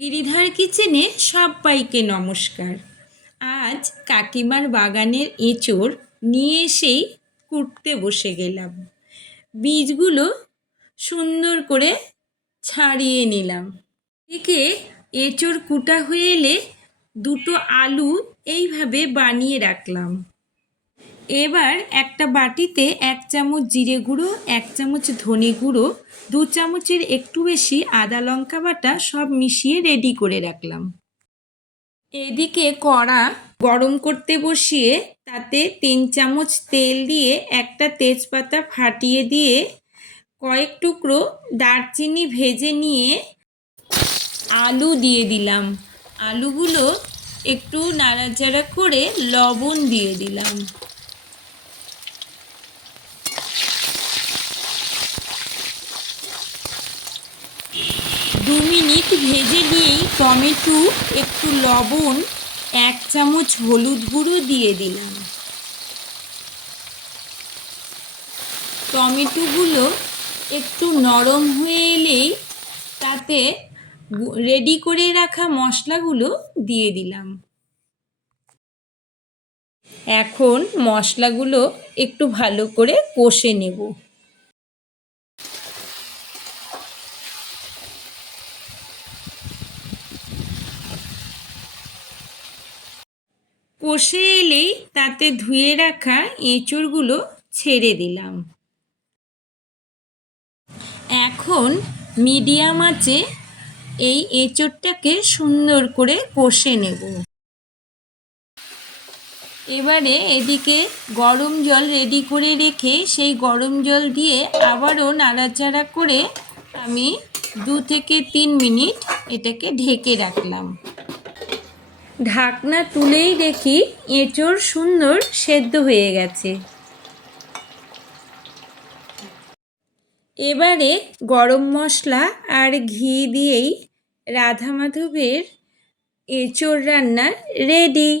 গিরিধার কিচেনে সবাইকে নমস্কার। আজ কাকিমার বাগানের এঁচোড় নিয়ে এসেই কুটতে বসে গেলাম। বীজগুলো সুন্দর করে ছাড়িয়ে নিলাম। এদিকে এঁচোড় কুটা হয়ে এলে দুটো আলু এইভাবে বানিয়ে রাখলাম। এবার একটা বাটিতে 1 চামচ জিরে গুঁড়ো, 1 চামচ ধনে গুঁড়ো, 2 চামচের একটু বেশি আদা লঙ্কা বাটা সব মিশিয়ে রেডি করে রাখলাম। এদিকে কড়া গরম করতে বসিয়ে তাতে 3 চামচ তেল দিয়ে একটা তেজপাতা ফাটিয়ে দিয়ে কয়েক টুকরো দারচিনি ভেজে নিয়ে আলু দিয়ে দিলাম। আলুগুলো একটু নাড়াচাড়া করে লবণ দিয়ে দিলাম। 2 মিনিট ভেজে নিয়েই টমেটো, একটু লবণ, 1 চামচ হলুদ গুঁড়ো দিয়ে দিলাম। টমেটোগুলো একটু নরম হয়ে এলেই তাতে রেডি করে রাখা মশলাগুলো দিয়ে দিলাম। এখন মশলাগুলো একটু ভালো করে কষে নেব। কষে এলেই তাতে ধুয়ে রাখা এঁচোড়গুলো ছেড়ে দিলাম। এখন মিডিয়াম আঁচে এই এঁচোড়টাকে সুন্দর করে কষে নেব। এবারে এদিকে গরম জল রেডি করে রেখে সেই গরম জল দিয়ে আবারও নাড়াচাড়া করে আমি 2 থেকে 3 মিনিট এটাকে ঢেকে রাখলাম। ঢাকনা তুলেই দেখি এঁচোড় সুন্দর সেদ্ধ হয়ে গেছে। এবারে গরম মশলা আর ঘি দিয়েই রাধা মাধবের এঁচোড় রান্না রেডি।